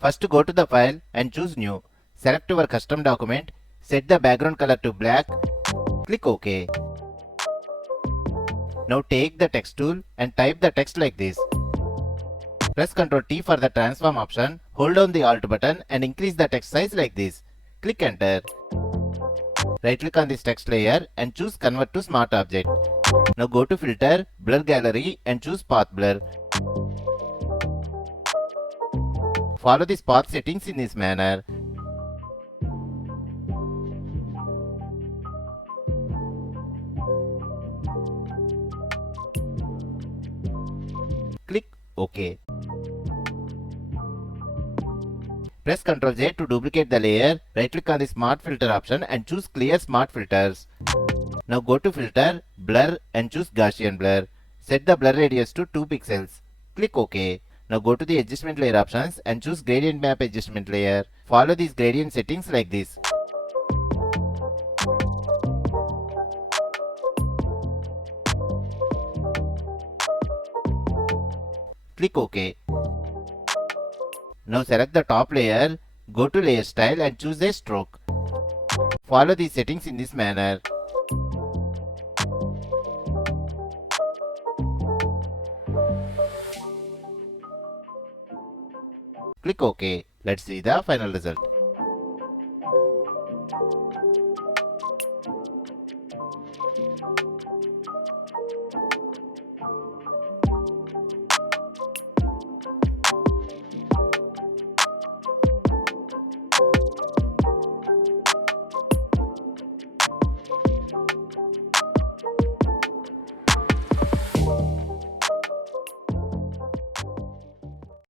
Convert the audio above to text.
First go to the file and choose new. Select your custom document. Set the background color to black. Click OK. Now take the text tool and type the text like this. Press Ctrl T for the transform option. Hold down the Alt button and increase the text size like this. Click enter. Right click on this text layer and choose convert to smart object. Now go to filter, blur gallery and choose path blur. Follow these path settings in this manner. Click OK. Press Ctrl J to duplicate the layer. Right click on the Smart Filter option and choose Clear Smart Filters. Now go to Filter, Blur and choose Gaussian Blur. Set the blur radius to 2 pixels. Click OK. Now go to the Adjustment Layer options and choose Gradient Map Adjustment Layer. Follow these gradient settings like this. Click OK. Now select the top layer, go to Layer Style and choose a stroke. Follow these settings in this manner. Click OK. Let's see the final result.